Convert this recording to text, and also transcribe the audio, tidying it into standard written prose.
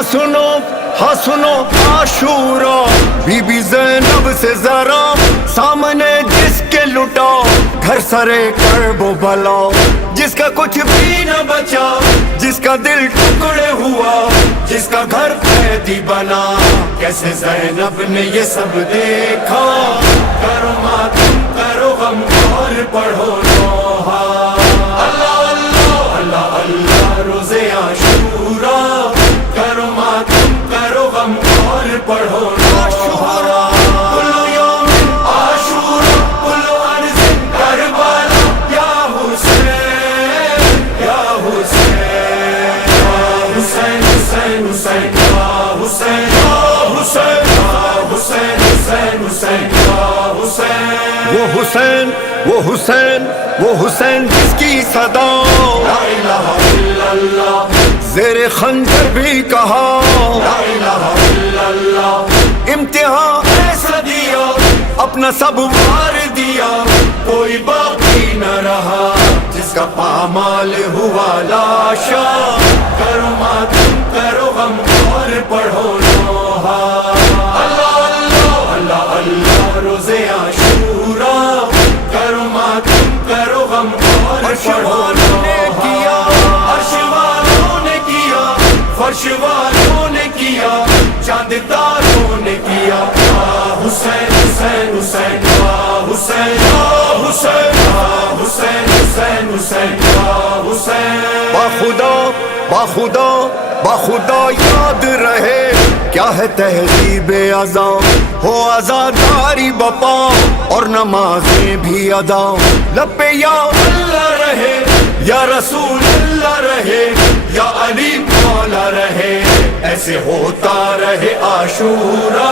ہاں سنو عاشورہ، be be زینب سے ذرا سامنے جس کے لٹا گھر سرے کرب و بلا، جس کا کچھ بھی نہ بچا، جس کا دل ٹکڑے ہوا، جس کا گھر قیدی بنا، کیسے زینب نے یہ سب دیکھا، کرو ماتم کرو غم اور پڑھو نوحہ، اللہ اللہ اللہ اللہ روزے عاشورہ، کرو ماتم کرو غم اور پڑھو نوحہ، کلو یوم عاشورہ کلو ارض کربلا، یا حسین یا حسین یا حسین حسین حسین یا حسین یا حسین یا حسین حسین حسین یا حسین، وہ حسین وہ حسین وہ حسین جس کی صدا لا الہ الا اللہ، زیر خنجر بھی کہا لا الہ الا اللہ، امتحان ایسا دیا اپنا سب مار دیا، کوئی باقی نہ رہا جس کا پامال ہوا لاشا، کرو ماتم کرو غم اور پڑھو نوحہ، اللہ اللہ اللہ اللہ روزے عاشورہ، کرو ماتم کرو غم اور پڑھو نوحہ، عرش والوں نے کیا فرش والوں نے کیا چاند تاروں نے کیا، یا حسین حسین حسین یا حسین یا حسین یا حسین حسین حسین یا حسین، باخدا باخدا باخدا یاد رہے کیا ہے تہذیب اذاں، ہو عزاداری بپا اور نمازیں بھی ادا، لب پہ یا اللہ رہے یا رسول اللہ رہے یا علی مولا رہے، ایسے ہوتا رہے عاشورہ،